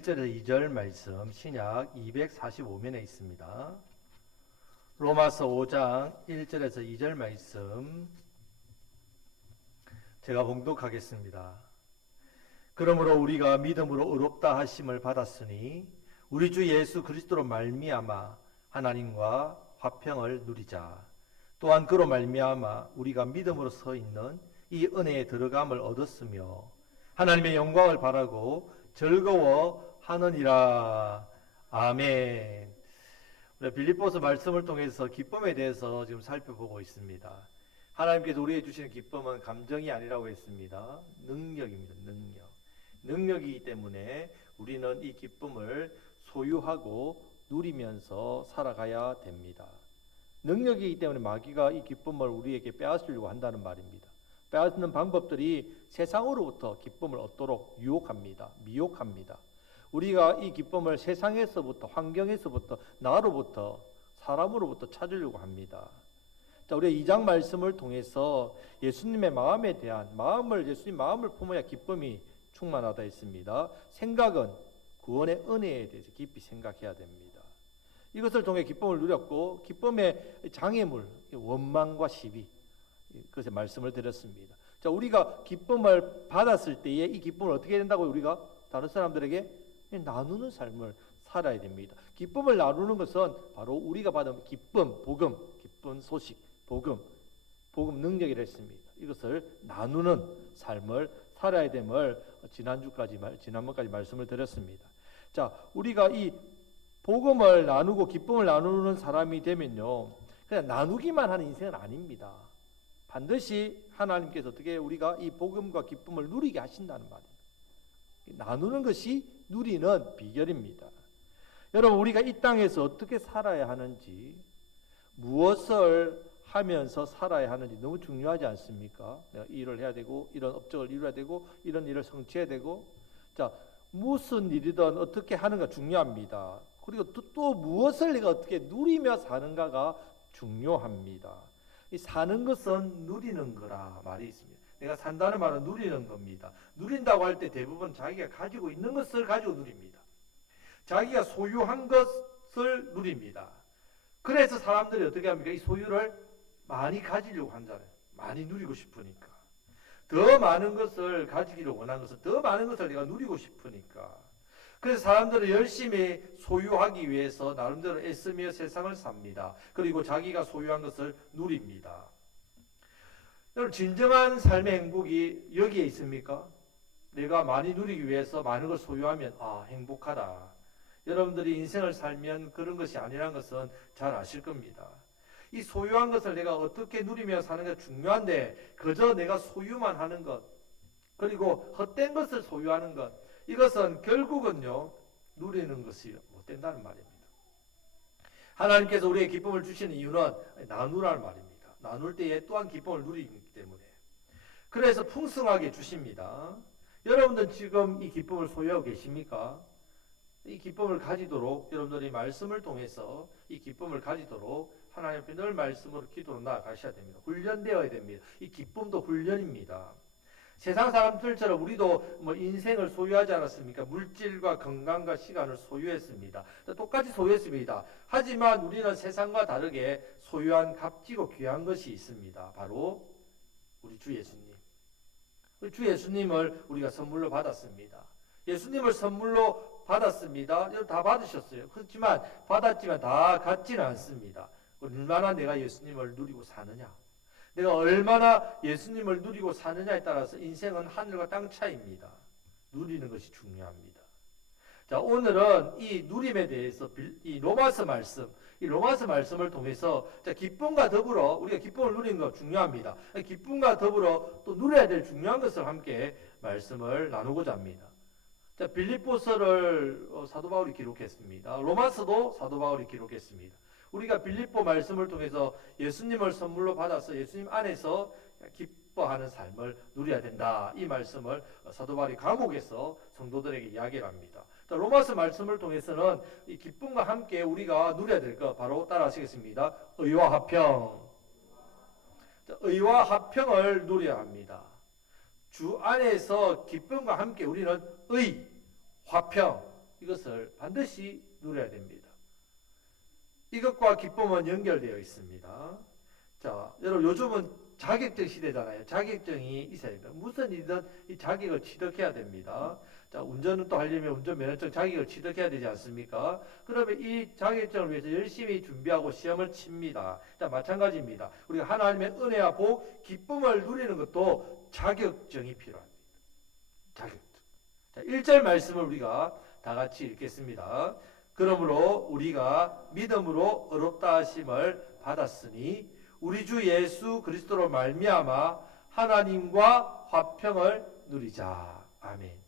1절에서 2절 말씀 신약 245면에 있습니다. 로마서 5장 1절에서 2절 말씀 제가 봉독하겠습니다. 그러므로 우리가 믿음으로 의롭다 하심을 받았으니 우리 주 예수 그리스도로 말미암아 하나님과 화평을 누리자. 또한 그로 말미암아 우리가 믿음으로 서 있는 이 은혜에 들어감을 얻었으며 하나님의 영광을 바라고 즐거워하느니라. 아멘. 우리 빌립보서 말씀을 통해서 기쁨에 대해서 지금 살펴보고 있습니다. 하나님께서 우리에게 주시는 기쁨은 감정이 아니라고 했습니다. 능력입니다. 능력이기 때문에 우리는 이 기쁨을 소유하고 누리면서 살아가야 됩니다. 능력이기 때문에 마귀가 이 기쁨을 우리에게 빼앗으려고 한다는 말입니다. 빼앗는 방법들이 세상으로부터 기쁨을 얻도록 유혹합니다. 미혹합니다. 우리가 이 기쁨을 세상에서부터, 환경에서부터, 나로부터, 사람으로부터 찾으려고 합니다. 자, 우리 2장 말씀을 통해서 예수님의 마음에 대한 예수님 마음을 품어야 기쁨이 충만하다 했습니다. 생각은 구원의 은혜에 대해서 깊이 생각해야 됩니다. 이것을 통해 기쁨을 누렸고 기쁨의 장애물, 원망과 시비, 그것의 말씀을 드렸습니다. 자, 우리가 기쁨을 받았을 때에 이 기쁨을 어떻게 해야 된다고 우리가 다른 사람들에게 나누는 삶을 살아야 됩니다. 기쁨을 나누는 것은 바로 우리가 받은 기쁨, 복음, 기쁜 소식, 복음 능력이라 했습니다. 이것을 나누는 삶을 살아야 됨을 지난번까지 말씀을 드렸습니다. 자, 우리가 이 복음을 나누고 기쁨을 나누는 사람이 되면요, 그냥 나누기만 하는 인생은 아닙니다. 반드시 하나님께서 어떻게 우리가 이 복음과 기쁨을 누리게 하신다는 말입니다. 나누는 것이 누리는 비결입니다. 여러분, 우리가 이 땅에서 어떻게 살아야 하는지, 무엇을 하면서 살아야 하는지 너무 중요하지 않습니까? 내가 이 일을 해야 되고, 이런 업적을 이루어야 되고, 이런 일을 성취해야 되고, 자, 무슨 일이든 어떻게 하는가 중요합니다. 그리고 또 무엇을 내가 어떻게 누리며 사는가가 중요합니다. 이 사는 것은 누리는 거라 말이 있습니다. 내가 산다는 말은 누리는 겁니다. 누린다고 할 때 대부분 자기가 가지고 있는 것을 가지고 누립니다. 자기가 소유한 것을 누립니다. 그래서 사람들이 어떻게 합니까? 이 소유를 많이 가지려고 한잖아요. 많이 누리고 싶으니까. 더 많은 것을 가지기를 원하는 것은 더 많은 것을 내가 누리고 싶으니까. 그래서 사람들은 열심히 소유하기 위해서 나름대로 애쓰며 세상을 삽니다. 그리고 자기가 소유한 것을 누립니다. 여러분, 진정한 삶의 행복이 여기에 있습니까? 내가 많이 누리기 위해서 많은 걸 소유하면 행복하다. 여러분들이 인생을 살면 그런 것이 아니라는 것은 잘 아실 겁니다. 이 소유한 것을 내가 어떻게 누리며 사는 게 중요한데 그저 내가 소유만 하는 것, 그리고 헛된 것을 소유하는 것, 이것은 결국은요, 누리는 것이 못 된다는 말입니다. 하나님께서 우리에게 기쁨을 주시는 이유는 나누라는 말입니다. 나눌 때에 또한 기쁨을 누리기 때문에. 그래서 풍성하게 주십니다. 여러분들 지금 이 기쁨을 소유하고 계십니까? 이 기쁨을 가지도록 여러분들이 말씀을 통해서 이 기쁨을 가지도록 하나님 앞에 늘 말씀으로 기도로 나아가셔야 됩니다. 훈련되어야 됩니다. 이 기쁨도 훈련입니다. 세상 사람들처럼 우리도 인생을 소유하지 않았습니까? 물질과 건강과 시간을 소유했습니다. 똑같이 소유했습니다. 하지만 우리는 세상과 다르게 소유한 값지고 귀한 것이 있습니다. 바로 우리 주 예수님. 우리 주 예수님을 우리가 선물로 받았습니다. 예수님을 선물로 받았습니다. 여러분 다 받으셨어요. 그렇지만 받았지만 다 같지는 않습니다. 얼마나 내가 예수님을 누리고 사느냐, 내가 얼마나 예수님을 누리고 사느냐에 따라서 인생은 하늘과 땅 차이입니다. 누리는 것이 중요합니다. 자, 오늘은 이 누림에 대해서 이 로마서 말씀을 통해서 자, 기쁨과 더불어 우리가 기쁨을 누리는 거 중요합니다. 기쁨과 더불어 또 누려야 될 중요한 것을 함께 말씀을 나누고자 합니다. 자, 빌립보서를 사도 바울이 기록했습니다. 로마서도 사도 바울이 기록했습니다. 우리가 빌립보 말씀을 통해서 예수님을 선물로 받아서 예수님 안에서 기뻐하는 삶을 누려야 된다. 이 말씀을 사도 바울이 감옥에서 성도들에게 이야기를 합니다. 로마서 말씀을 통해서는 이 기쁨과 함께 우리가 누려야 될 것 바로 따라하시겠습니다. 의와 화평. 의와 화평을 누려야 합니다. 주 안에서 기쁨과 함께 우리는 의, 화평, 이것을 반드시 누려야 됩니다. 이것과 기쁨은 연결되어 있습니다. 자, 여러분 요즘은 자격증 시대잖아요. 자격증이 있어야 됩니다. 무슨 일이든 이 자격을 취득해야 됩니다. 자, 운전은 또 하려면 운전면허증 자격을 취득해야 되지 않습니까? 그러면 이 자격증을 위해서 열심히 준비하고 시험을 칩니다. 자, 마찬가지입니다. 우리가 하나님의 은혜와 복, 기쁨을 누리는 것도 자격증이 필요합니다. 자격증. 자, 1절 말씀을 우리가 다 같이 읽겠습니다. 그러므로 우리가 믿음으로 의롭다 하심을 받았으니 우리 주 예수 그리스도로 말미암아 하나님과 화평을 누리자. 아멘.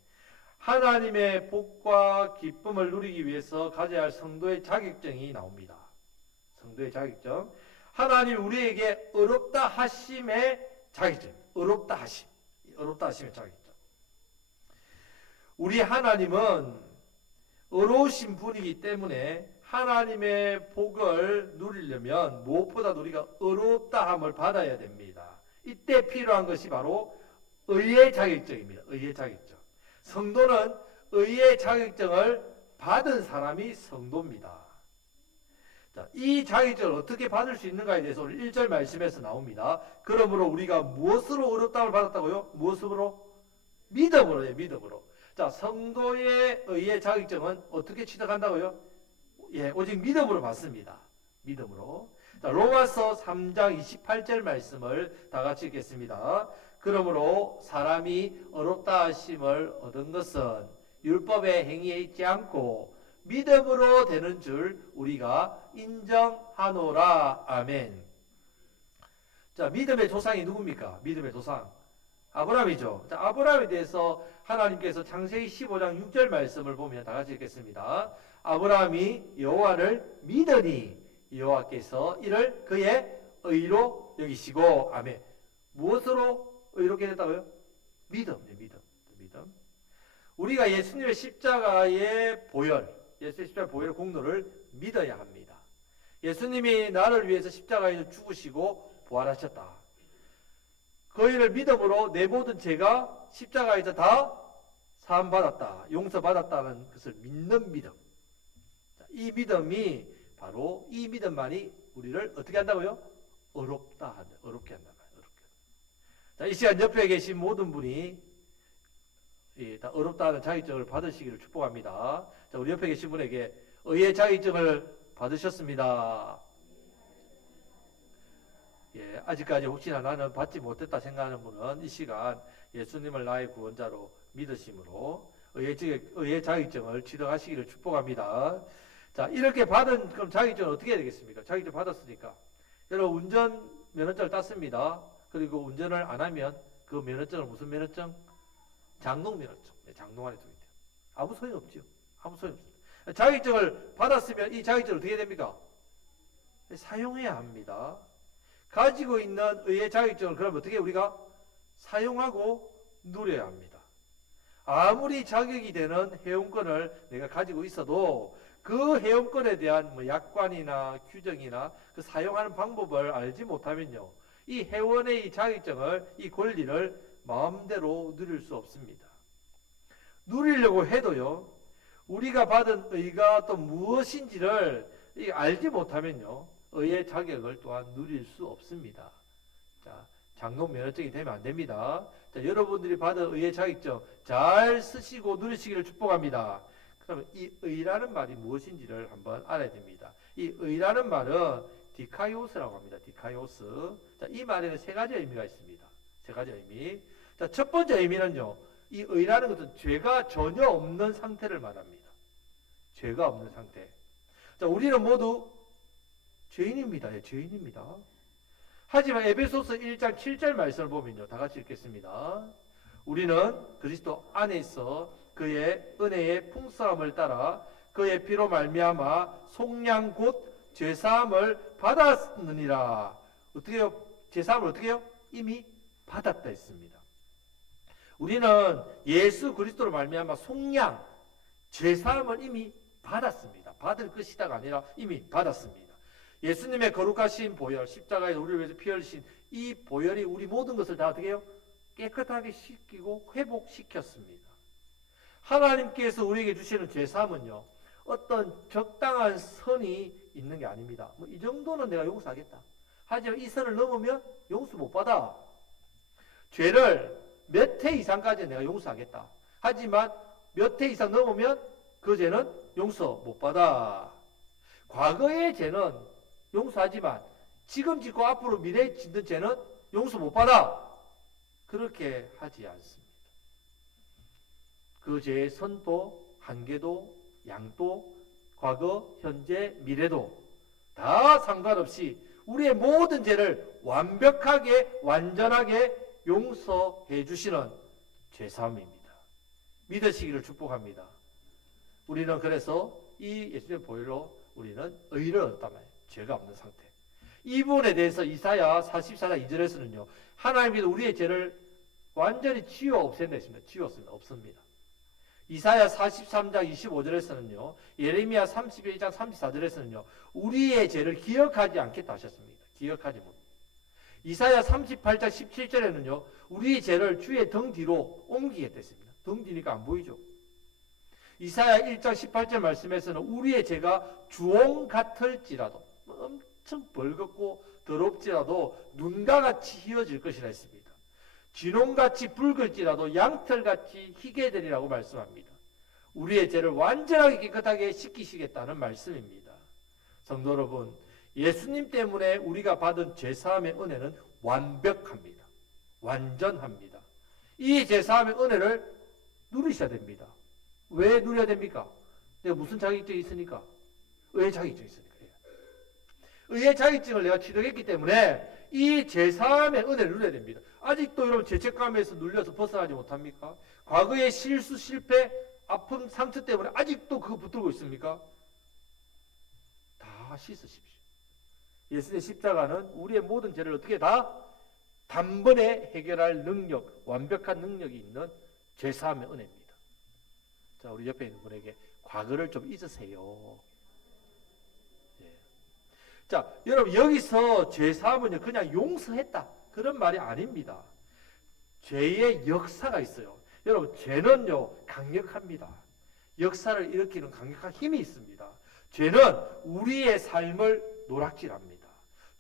하나님의 복과 기쁨을 누리기 위해서 가져야 할 성도의 자격증이 나옵니다. 성도의 자격증. 하나님 우리에게 의롭다 하심의 자격증. 의롭다 하심. 의롭다 하심의 자격증. 우리 하나님은 의로우신 분이기 때문에 하나님의 복을 누리려면 무엇보다도 우리가 의롭다함을 받아야 됩니다. 이때 필요한 것이 바로 의의 자격증입니다. 의의 자격증. 성도는 의의 자격증을 받은 사람이 성도입니다. 자, 이 자격증을 어떻게 받을 수 있는가에 대해서 오늘 1절 말씀에서 나옵니다. 그러므로 우리가 무엇으로 의롭다함을 받았다고요? 무엇으로? 믿음으로요. 믿음으로. 자, 성도의 의의 자격증은 어떻게 취득한다고요? 예, 오직 믿음으로 받습니다. 믿음으로. 자, 로마서 3장 28절 말씀을 다 같이 읽겠습니다. 그러므로 사람이 의롭다 하심을 얻은 것은 율법의 행위에 있지 않고 믿음으로 되는 줄 우리가 인정하노라. 아멘. 자, 믿음의 조상이 누굽니까? 믿음의 조상. 아브라함이죠. 자, 아브라함에 대해서 하나님께서 창세기 15장 6절 말씀을 보면 다 같이 읽겠습니다. 아브라함이 여호와를 믿으니 여호와께서 이를 그의 의로 여기시고. 아멘. 무엇으로 의롭게 됐다고요? 믿음. 네, 믿음. 믿음. 우리가 예수님의 십자가의 보혈, 예수의 십자가 보혈의 공로를 믿어야 합니다. 예수님이 나를 위해서 십자가에서 죽으시고 부활하셨다. 그 일을 믿음으로 내 모든 죄가 십자가에서 다 사함받았다, 용서받았다는 것을 믿는 믿음. 이 믿음이 바로 이 믿음만이 우리를 어떻게 한다고요? 의롭게 한다. 의롭게. 자, 이 시간 옆에 계신 모든 분이 다 의롭다 하는 자격증을 받으시기를 축복합니다. 자, 우리 옆에 계신 분에게 의의 자격증을 받으셨습니다. 예, 아직까지 혹시나 나는 받지 못했다 생각하는 분은 이 시간 예수님을 나의 구원자로 믿으심으로 의의 자격증을 취득하시기를 축복합니다. 자, 이렇게 받은 그럼 자격증은 어떻게 해야 되겠습니까? 자격증 받았으니까 여러분 운전 면허증을 땄습니다. 그리고 운전을 안 하면 그 면허증을 무슨 면허증? 장롱 면허증. 네, 장롱 안에 들어있대요. 아무 소용 없죠. 아무 소용 없습니다. 자격증을 받았으면 이 자격증을 어떻게 해야 됩니까? 사용해야 합니다. 가지고 있는 의의 자격증을 그럼 어떻게 우리가 사용하고 누려야 합니다. 아무리 자격이 되는 회원권을 내가 가지고 있어도 그 회원권에 대한 뭐 약관이나 규정이나 그 사용하는 방법을 알지 못하면요, 이 회원의 이 자격증을, 이 권리를 마음대로 누릴 수 없습니다. 누리려고 해도요, 우리가 받은 의가 또 무엇인지를 알지 못하면요, 의의 자격을 또한 누릴 수 없습니다. 자, 장롱 면허증이 되면 안 됩니다. 자, 여러분들이 받은 의의 자격증 잘 쓰시고 누리시기를 축복합니다. 그러면 이 의라는 말이 무엇인지를 한번 알아야 됩니다. 이 의라는 말은 디카이오스라고 합니다. 디카이오스. 자, 이 말에는 세 가지 의미가 있습니다. 세 가지 의미. 자, 첫 번째 의미는요, 이 의라는 것은 죄가 전혀 없는 상태를 말합니다. 죄가 없는 상태. 자, 우리는 모두 죄인입니다. 예, 죄인입니다. 하지만 에베소서 1장 7절 말씀을 보면요, 다 같이 읽겠습니다. 우리는 그리스도 안에 있어 그의 은혜의 풍성함을 따라 그의 피로 말미암아 속량 곧 죄사함을 받았느니라. 어떻게요? 죄사함을 어떻게요? 이미 받았다 했습니다. 우리는 예수 그리스도로 말미암아 속량, 죄사함을 이미 받았습니다. 받을 것이다가 아니라 이미 받았습니다. 예수님의 거룩하신 보혈, 십자가에서 우리를 위해서 피 흘리신 이 보혈이 우리 모든 것을 다 어떻게 해요? 깨끗하게 씻기고 회복시켰습니다. 하나님께서 우리에게 주시는 죄사함은요, 어떤 적당한 선이 있는 게 아닙니다. 뭐 이 정도는 내가 용서하겠다. 하지만 이 선을 넘으면 용서 못 받아. 죄를 몇 회 이상까지 내가 용서하겠다. 하지만 몇 회 이상 넘으면 그 죄는 용서 못 받아. 과거의 죄는 용서하지만 지금 짓고 앞으로 미래에 짓는 죄는 용서 못 받아. 그렇게 하지 않습니다. 그 죄의 선도, 한계도, 양도, 과거, 현재, 미래도 다 상관없이 우리의 모든 죄를 완벽하게, 완전하게 용서해 주시는 죄사함입니다. 믿으시기를 축복합니다. 우리는 그래서 이 예수님의 보혈로 우리는 의를 얻었단 말이에요. 죄가 없는 상태. 이 부분에 대해서 이사야 44장 2절에서는요. 하나님께서 우리의 죄를 완전히 지워 없앤다 했습니다. 지웠습니다. 없습니다. 이사야 43장 25절에서는요. 예레미야 31장 34절에서는요. 우리의 죄를 기억하지 않겠다 하셨습니다. 기억하지 못. 이사야 38장 17절에는요. 우리의 죄를 주의 등 뒤로 옮기겠다 했습니다. 등 뒤니까 안 보이죠. 이사야 1장 18절 말씀에서는 우리의 죄가 주홍 같을지라도 엄청 벌겋고 더럽지라도 눈과 같이 희어질 것이라 했습니다. 진홍같이 붉을지라도 양털같이 희게 되리라고 말씀합니다. 우리의 죄를 완전하게 깨끗하게 씻기시겠다는 말씀입니다. 성도 여러분, 예수님 때문에 우리가 받은 죄사함의 은혜는 완벽합니다. 완전합니다. 이 죄사함의 은혜를 누리셔야 됩니다. 왜 누려야 됩니까? 내가 무슨 자격증이 있으니까? 의의 자격증이 있으니까. 의의 자격증을 내가 취득했기 때문에 이 죄사함의 은혜를 누려야 됩니다. 아직도 여러분 죄책감에서 눌려서 벗어나지 못합니까? 과거의 실수, 실패, 아픔, 상처 때문에 아직도 그거 붙들고 있습니까? 다 씻으십시오. 예수의 십자가는 우리의 모든 죄를 어떻게 다 단번에 해결할 능력, 완벽한 능력이 있는 죄사함의 은혜입니다. 자, 우리 옆에 있는 분에게 과거를 좀 잊으세요. 예. 자, 여러분 여기서 죄사함은요 그냥 용서했다 그런 말이 아닙니다. 죄의 역사가 있어요. 여러분 죄는요 강력합니다. 역사를 일으키는 강력한 힘이 있습니다. 죄는 우리의 삶을 노락질합니다.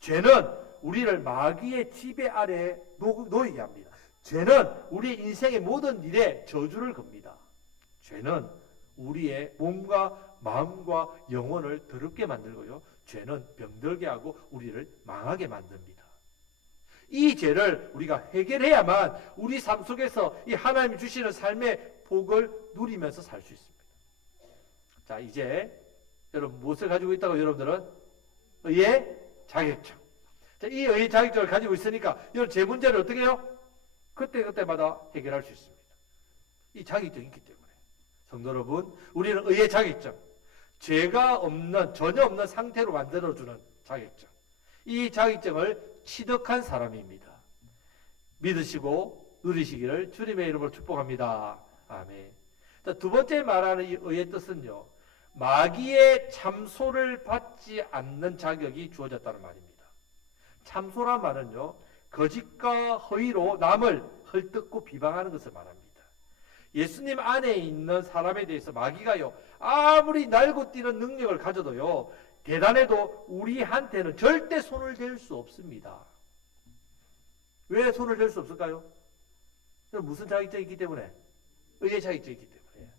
죄는 우리를 마귀의 지배 아래에 놓이게 합니다. 죄는 우리 인생의 모든 일에 저주를 겁니다. 죄는 우리의 몸과 마음과 영혼을 더럽게 만들고요. 죄는 병들게 하고 우리를 망하게 만듭니다. 이 죄를 우리가 해결해야만 우리 삶 속에서 이 하나님이 주시는 삶의 복을 누리면서 살 수 있습니다. 자, 이제 여러분 무엇을 가지고 있다고 여러분들은? 의의 자격증. 자, 이 의의 자격증을 가지고 있으니까 여러분 제 문제를 어떻게 해요? 그때마다 해결할 수 있습니다. 이 자격증이 있기 때문에. 성도 여러분, 우리는 의의 자격증, 죄가 없는, 전혀 없는 상태로 만들어주는 자격증. 이 자격증을 취득한 사람입니다. 믿으시고 누리시기를 주님의 이름으로 축복합니다. 아멘. 자, 두 번째 말하는 이 의의 뜻은요, 마귀의 참소를 받지 않는 자격이 주어졌다는 말입니다. 참소란 말은요, 거짓과 허위로 남을 헐뜯고 비방하는 것을 말합니다. 예수님 안에 있는 사람에 대해서 마귀가요, 아무리 날고 뛰는 능력을 가져도요, 대단해도 우리한테는 절대 손을 댈 수 없습니다. 왜 손을 댈 수 없을까요? 무슨 자격증이 있기 때문에? 의의 자격증이 있기 때문에.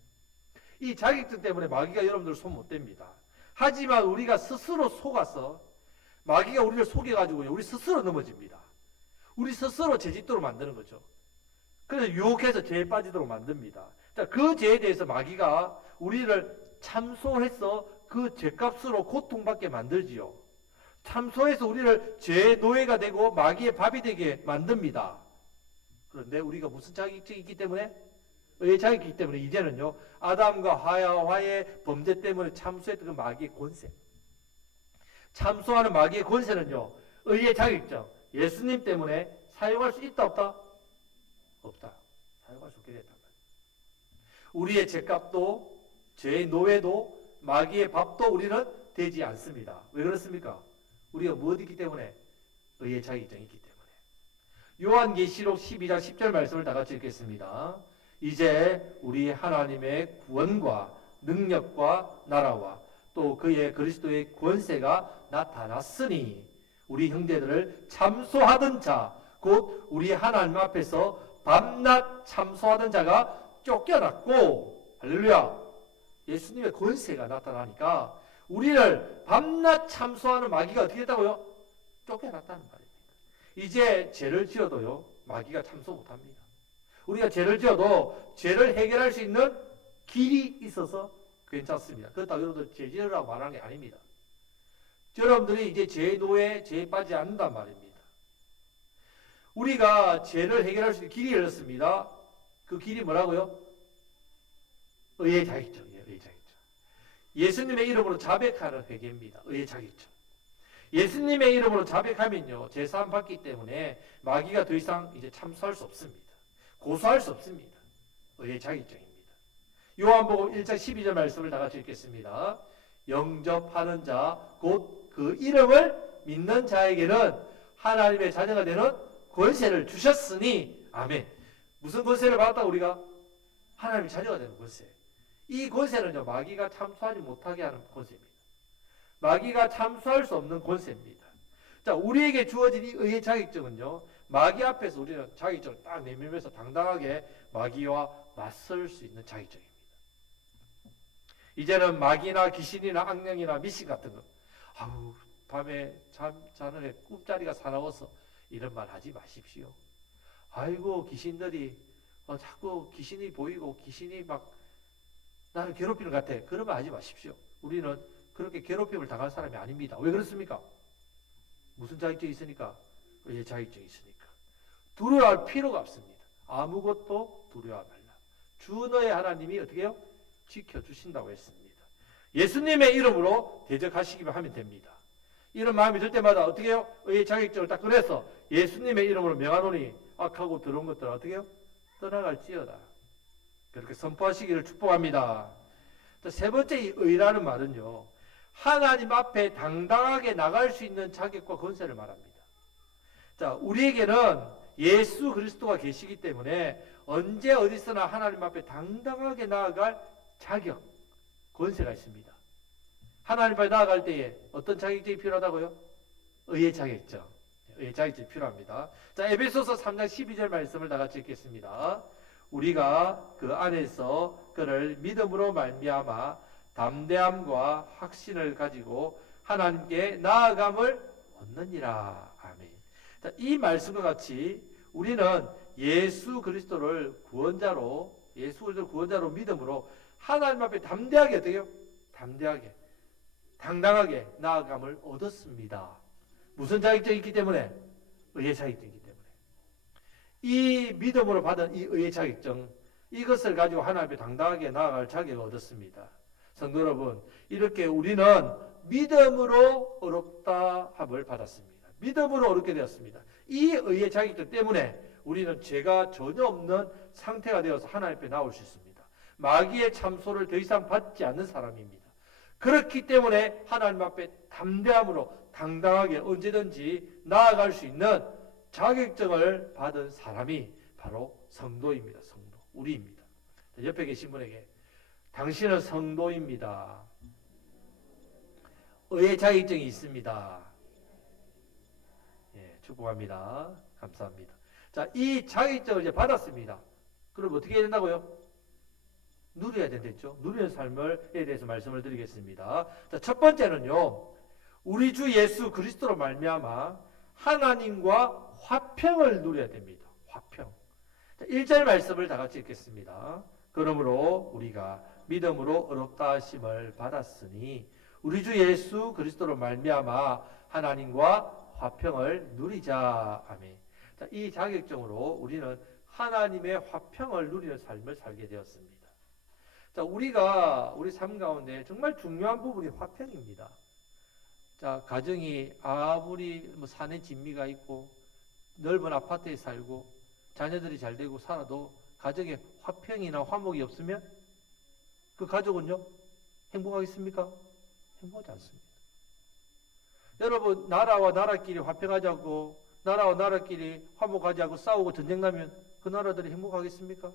이 자격증 때문에 마귀가 여러분들 손 못 댑니다. 하지만 우리가 스스로 속아서 마귀가 우리를 속여가지고요, 우리 스스로 넘어집니다. 우리 스스로 죄짓도록 만드는 거죠. 그래서 유혹해서 죄에 빠지도록 만듭니다. 자, 그 죄에 대해서 마귀가 우리를 참소해서 그 죄값으로 고통받게 만들지요. 참소해서 우리를 죄의 노예가 되고 마귀의 밥이 되게 만듭니다. 그런데 우리가 무슨 자격증이 있기 때문에? 의의 자격이 있기 때문에 이제는요, 아담과 하와의 범죄 때문에 참소했던 그 마귀의 권세, 참소하는 마귀의 권세는요, 의의 자격증, 예수님 때문에 사용할 수 있다 없다? 없다. 사용할 수 없게 됐단 말이에요. 우리의 죄값도 죄의 노예도 마귀의 밥도 우리는 되지 않습니다. 왜 그렇습니까? 우리가 무엇 있기 때문에? 의의 자격증이 있기 때문에. 요한계시록 12장 10절 말씀을 다 같이 읽겠습니다. 이제 우리 하나님의 구원과 능력과 나라와 또 그의 그리스도의 권세가 나타났으니 우리 형제들을 참소하던 자, 곧 우리 하나님 앞에서 밤낮 참소하던 자가 쫓겨났고, 할렐루야, 예수님의 권세가 나타나니까 우리를 밤낮 참소하는 마귀가 어떻게 했다고요? 쫓겨났다는 말입니다. 이제 죄를 지어도요, 마귀가 참소 못합니다. 우리가 죄를 지어도 죄를 해결할 수 있는 길이 있어서 괜찮습니다. 그렇다고 여러분들 죄 지으라고 말하는 게 아닙니다. 여러분들이 이제 죄의 노예에 죄에 빠지지 않는단 말입니다. 우리가 죄를 해결할 수 있는 길이 열렸습니다. 그 길이 뭐라고요? 의의 자격증이에요. 의의 자격증. 예수님의 이름으로 자백하는 회개입니다. 의의 자격증. 예수님의 이름으로 자백하면요, 제사함 받기 때문에 마귀가 더 이상 이제 참수할 수 없습니다. 고소할 수 없습니다. 의의 자격증입니다. 요한복음 1장 12절 말씀을 다 같이 읽겠습니다. 영접하는 자, 곧 그 이름을 믿는 자에게는 하나님의 자녀가 되는 권세를 주셨으니, 아멘. 무슨 권세를 받았다 우리가? 하나님의 자녀가 되는 권세. 이 권세는요, 마귀가 참수하지 못하게 하는 권세입니다. 마귀가 참수할 수 없는 권세입니다. 자, 우리에게 주어진 이 의의 자격증은요, 마귀 앞에서 우리는 자격증을 딱 내밀면서 당당하게 마귀와 맞설 수 있는 자격증입니다. 이제는 마귀나 귀신이나 악령이나 미신 같은 거, 아우, 밤에 자는 애 꿈자리가 사나워서 이런 말 하지 마십시오. 아이고, 귀신들이 자꾸 귀신이 보이고 귀신이 막 나를 괴롭히는 것 같아. 그런 말 하지 마십시오. 우리는 그렇게 괴롭힘을 당할 사람이 아닙니다. 왜 그렇습니까? 무슨 자격증이 있으니까? 왜 자격증이 있으니까? 두려워할 필요가 없습니다. 아무것도 두려워 말라. 주 너의 하나님이 어떻게 해요? 지켜주신다고 했습니다. 예수님의 이름으로 대적하시기만 하면 됩니다. 이런 마음이 들 때마다 어떻게 해요? 의의 자격증을 딱 꺼내서 예수님의 이름으로 명하노니 악하고 더러운 것들은 어떻게 해요? 떠나갈지어다. 그렇게 선포하시기를 축복합니다. 세 번째 이 의라는 말은요, 하나님 앞에 당당하게 나갈 수 있는 자격과 권세를 말합니다. 자, 우리에게는 예수 그리스도가 계시기 때문에 언제 어디서나 하나님 앞에 당당하게 나아갈 자격, 권세가 있습니다. 하나님 앞에 나아갈 때에 어떤 자격증이 필요하다고요? 의의 자격증. 의의 자격증이 필요합니다. 자, 에베소서 3장 12절 말씀을 다 같이 읽겠습니다. 우리가 그 안에서 그를 믿음으로 말미암아 담대함과 확신을 가지고 하나님께 나아감을 얻느니라. 아멘. 자, 이 말씀과 같이 우리는 예수 그리스도를 구원자로 믿음으로 하나님 앞에 담대하게 어떻게 해요? 담대하게, 당당하게 나아감을 얻었습니다. 무슨 자격증이 있기 때문에? 의의 자격증이 있기 때문에. 이 믿음으로 받은 이 의의 자격증, 이것을 가지고 하나님 앞에 당당하게 나아갈 자격을 얻었습니다. 성도 여러분, 이렇게 우리는 믿음으로 어렵다 함을 받았습니다. 믿음으로 어렵게 되었습니다. 이 의의 자격증 때문에 우리는 죄가 전혀 없는 상태가 되어서 하나님 앞에 나올 수 있습니다. 마귀의 참소를 더 이상 받지 않는 사람입니다. 그렇기 때문에 하나님 앞에 담대함으로 당당하게 언제든지 나아갈 수 있는 자격증을 받은 사람이 바로 성도입니다. 성도, 우리입니다. 옆에 계신 분에게 당신은 성도입니다. 의의 자격증이 있습니다. 예, 축복합니다. 감사합니다. 자, 이 자격증을 이제 받았습니다. 그럼 어떻게 해야 된다고요? 누려야 된댔죠. 누리는 삶에 대해서 말씀을 드리겠습니다. 자, 첫 번째는요, 우리 주 예수 그리스도로 말미암아 하나님과 화평을 누려야 됩니다. 화평. 자, 1절 말씀을 다 같이 읽겠습니다. 그러므로 우리가 믿음으로 의롭다 하심을 받았으니 우리 주 예수 그리스도로 말미암아 하나님과 화평을 누리자. 아멘. 자, 이 자격증으로 우리는 하나님의 화평을 누리는 삶을 살게 되었습니다. 자, 우리 삶 가운데 정말 중요한 부분이 화평입니다. 자, 가정이 아무리 산에 진미가 있고 넓은 아파트에 살고 자녀들이 잘 되고 살아도 가정에 화평이나 화목이 없으면 그 가족은요, 행복하겠습니까? 행복하지 않습니다. 여러분, 나라와 나라끼리 화평하자고, 나라와 나라끼리 화목하지 않고 싸우고 전쟁 나면 그 나라들이 행복하겠습니까?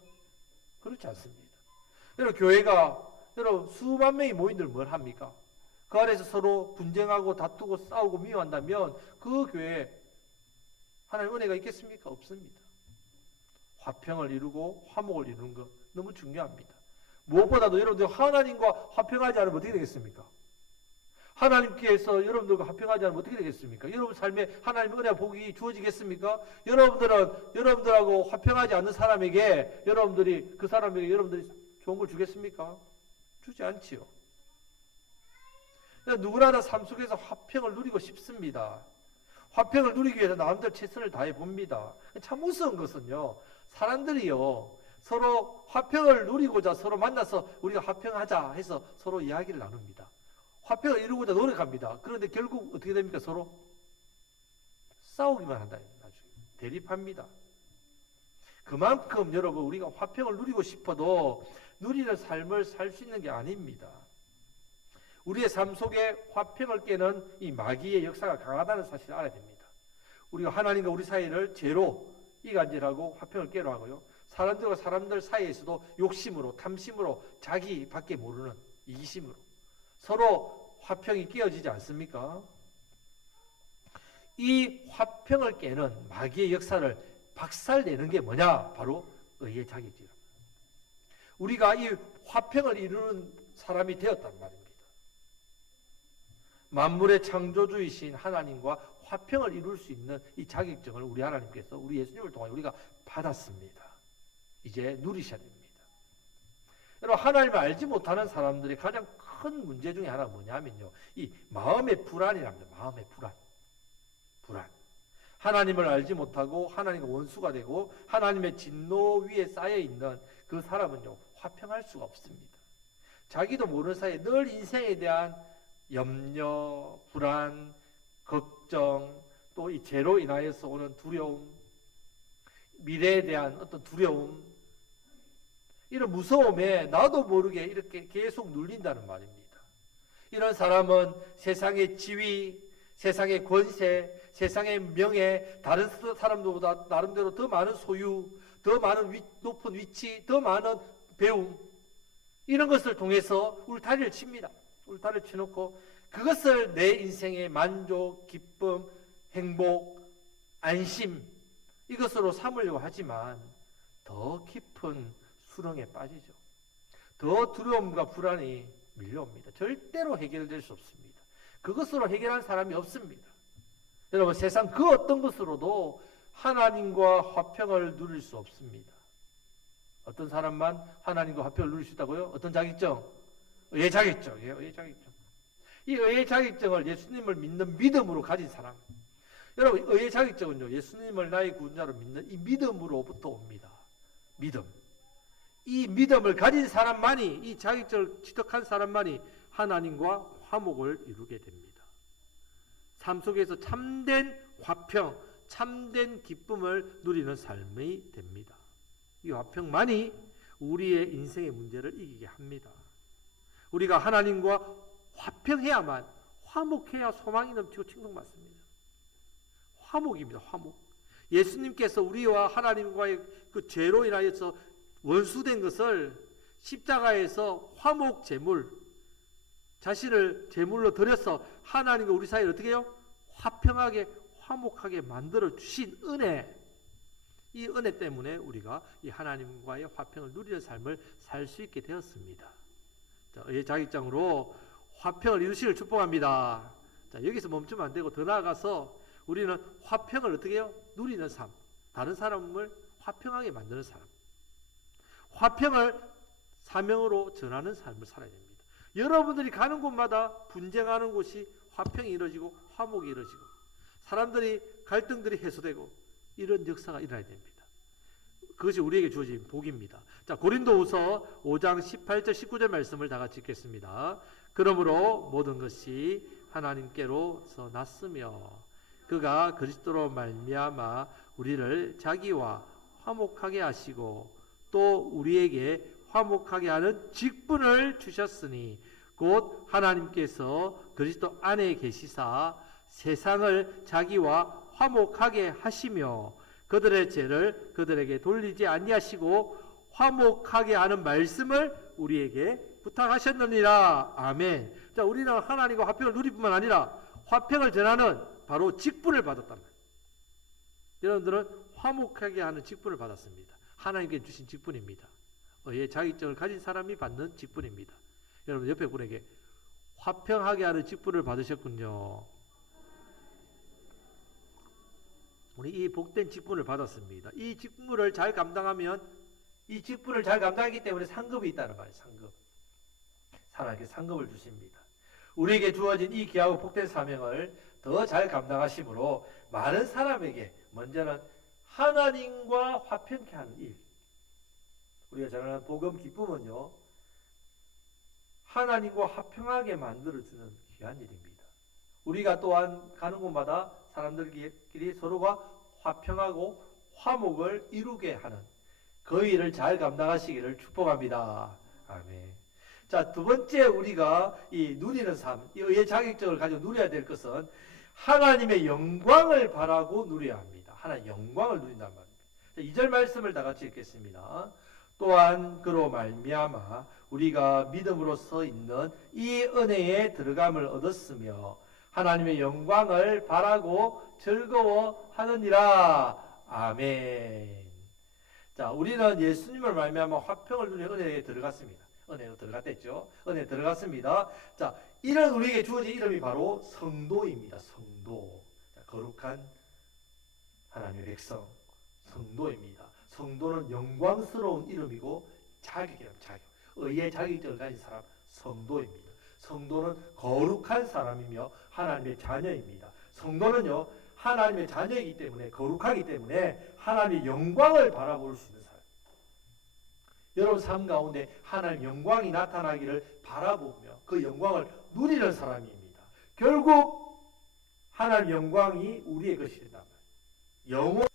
그렇지 않습니다. 여러분 교회가 여러분 수만 명이 모인들 뭘 합니까? 그 안에서 서로 분쟁하고 다투고 싸우고 미워한다면 그 교회에 하나님의 은혜가 있겠습니까? 없습니다. 화평을 이루고 화목을 이루는 것 너무 중요합니다. 무엇보다도 여러분들 하나님과 화평하지 않으면 어떻게 되겠습니까? 하나님께서 여러분들과 화평하지 않으면 어떻게 되겠습니까? 여러분 삶에 하나님의 은혜와 복이 주어지겠습니까? 여러분들하고 화평하지 않는 사람에게 여러분들이 좋은 걸 주겠습니까? 주지 않지요. 누구나 다 삶 속에서 화평을 누리고 싶습니다. 화평을 누리기 위해서 남들 최선을 다해 봅니다. 참 무서운 것은요, 사람들이요, 서로 화평을 누리고자 서로 만나서 우리가 화평하자 해서 서로 이야기를 나눕니다. 화평을 이루고자 노력합니다. 그런데 결국 어떻게 됩니까? 서로 싸우기만 한다. 나중에 대립합니다. 그만큼 여러분 우리가 화평을 누리고 싶어도 누리는 삶을 살 수 있는 게 아닙니다. 우리의 삶 속에 화평을 깨는 이 마귀의 역사가 강하다는 사실을 알아야 됩니다. 우리가 하나님과 우리 사이를 죄로 이간질하고 화평을 깨려 하고요. 사람들과 사람들 사이에서도 욕심으로, 탐심으로, 자기밖에 모르는 이기심으로 서로 화평이 깨어지지 않습니까? 이 화평을 깨는 마귀의 역사를 박살내는 게 뭐냐? 바로 의의 자격지입니다. 우리가 이 화평을 이루는 사람이 되었단 말입니다. 만물의 창조주이신 하나님과 화평을 이룰 수 있는 이 자격증을 우리 하나님께서 우리 예수님을 통해 우리가 받았습니다. 이제 누리셔야 됩니다. 여러분 하나님을 알지 못하는 사람들의 가장 큰 문제 중에 하나가 뭐냐면요, 이 마음의 불안이랍니다. 마음의 불안. 하나님을 알지 못하고 하나님과 원수가 되고 하나님의 진노 위에 쌓여 있는 그 사람은요 화평할 수가 없습니다. 자기도 모르는 사이에 늘 인생에 대한 염려, 불안, 걱정, 또 이 죄로 인하여서 오는 두려움, 미래에 대한 어떤 두려움, 이런 무서움에 나도 모르게 이렇게 계속 눌린다는 말입니다. 이런 사람은 세상의 지위, 세상의 권세, 세상의 명예, 다른 사람들보다 나름대로 더 많은 소유, 더 많은 높은 위치, 더 많은 배움, 이런 것을 통해서 울타리를 칩니다. 울타리를 치놓고 그것을 내 인생의 만족, 기쁨, 행복, 안심, 이것으로 삼으려고 하지만 더 깊은 수렁에 빠지죠. 더 두려움과 불안이 밀려옵니다. 절대로 해결될 수 없습니다. 그것으로 해결한 사람이 없습니다. 여러분 세상 그 어떤 것으로도 하나님과 화평을 누릴 수 없습니다. 어떤 사람만 하나님과 화평을 누릴 수 있다고요? 어떤 자격증? 의의 자격증. 의의 자격증. 이 의의 자격증을 예수님을 믿는 믿음으로 가진 사람. 여러분 의의 자격증은요, 예수님을 나의 구원자로 믿는 이 믿음으로부터 옵니다. 믿음. 이 믿음을 가진 사람만이, 이 자격증을 취득한 사람만이 하나님과 화목을 이루게 됩니다. 삶 속에서 참된 화평, 참된 기쁨을 누리는 삶이 됩니다. 이 화평만이 우리의 인생의 문제를 이기게 합니다. 우리가 하나님과 화평해야만, 화목해야 소망이 넘치고 칭송받습니다. 화목입니다. 화목. 예수님께서 우리와 하나님과의 그 죄로 인하여서 원수된 것을 십자가에서 화목 제물, 자신을 제물로 드려서 하나님과 우리 사이를 어떻게 해요? 화평하게, 화목하게 만들어 주신 은혜. 이 은혜 때문에 우리가 이 하나님과의 화평을 누리는 삶을 살 수 있게 되었습니다. 자, 의의 자격증으로 화평을 이루시기를 축복합니다. 자, 여기서 멈추면 안 되고 더 나아가서 우리는 화평을 어떻게 해요? 누리는 삶. 다른 사람을 화평하게 만드는 사람. 화평을 사명으로 전하는 삶을 살아야 됩니다. 여러분들이 가는 곳마다 분쟁하는 곳이 화평이 이루어지고 화목이 이루어지고 사람들이 갈등들이 해소되고 이런 역사가 일어나야 됩니다. 그것이 우리에게 주어진 복입니다. 자, 고린도후서 5장 18절 19절 말씀을 다 같이 읽겠습니다. 그러므로 모든 것이 하나님께로서 났으며 그가 그리스도로 말미암아 우리를 자기와 화목하게 하시고 또 우리에게 화목하게 하는 직분을 주셨으니 곧 하나님께서 그리스도 안에 계시사 세상을 자기와 화목하게 하시며 그들의 죄를 그들에게 돌리지 아니하시고 화목하게 하는 말씀을 우리에게 부탁하셨느니라. 아멘. 자, 우리는 하나님과 화평을 누릴 뿐만 아니라 화평을 전하는 바로 직분을 받았단 말이에요. 여러분들은 화목하게 하는 직분을 받았습니다. 하나님께 주신 직분입니다. 의의 자격증을 가진 사람이 받는 직분입니다. 여러분 옆에 분에게 화평하게 하는 직분을 받으셨군요. 우리 이 복된 직분을 받았습니다. 이 직분을 잘 감당하면, 이 직분을 잘 감당하기 때문에 상급이 있다는 말이에요. 상급. 하나님께 상급을 주십니다. 우리에게 주어진 이 귀하고 복된 사명을 더 잘 감당하심으로 많은 사람에게 먼저는 하나님과 화평케 하는 일. 우리가 전하는 복음 기쁨은요, 하나님과 화평하게 만들어주는 귀한 일입니다. 우리가 또한 가는 곳마다 사람들끼리 서로가 화평하고 화목을 이루게 하는 그 일을 잘 감당하시기를 축복합니다. 아멘. 자, 두 번째 우리가 이 누리는 삶, 이 의의 자격증을 가지고 누려야 될 것은 하나님의 영광을 바라고 누려야 합니다. 하나님의 영광을 누린단 말입니다. 2절 말씀을 다 같이 읽겠습니다. 또한 그로 말미암아 우리가 믿음으로써 있는 이 은혜에 들어감을 얻었으며 하나님의 영광을 바라고 즐거워하느니라. 아멘. 자, 우리는 예수님을 말미암아 화평을 누리는 은혜에 들어갔습니다. 은혜로 들어갔댔죠. 은혜에 들어갔습니다. 자, 이런 우리에게 주어진 이름이 바로 성도입니다. 성도. 자, 거룩한 하나님의 백성, 성도입니다. 성도는 영광스러운 이름이고 자격이랍니다. 자격. 의의 자격증을 가진 사람, 성도입니다. 성도는 거룩한 사람이며 하나님의 자녀입니다. 성도는요, 하나님의 자녀이기 때문에, 거룩하기 때문에 하나님의 영광을 바라볼 수 있는 사람. 여러분 삶 가운데 하나님의 영광이 나타나기를 바라보며 그 영광을 누리는 사람입니다. 결국 하나님의 영광이 우리의 것이 된단 말이에요. 영원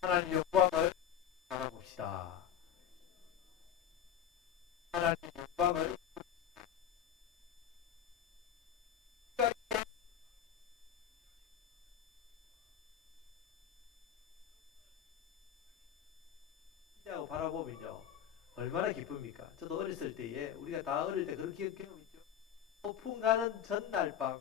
하나님의 영광을 바라봅시다. 하나님의 영광을 기대하고 바라보면요, 얼마나 기쁩니까? 저도 어렸을 때에, 우리가 다 어릴 때 그런 경험 있죠. 소풍 가는 전날 밤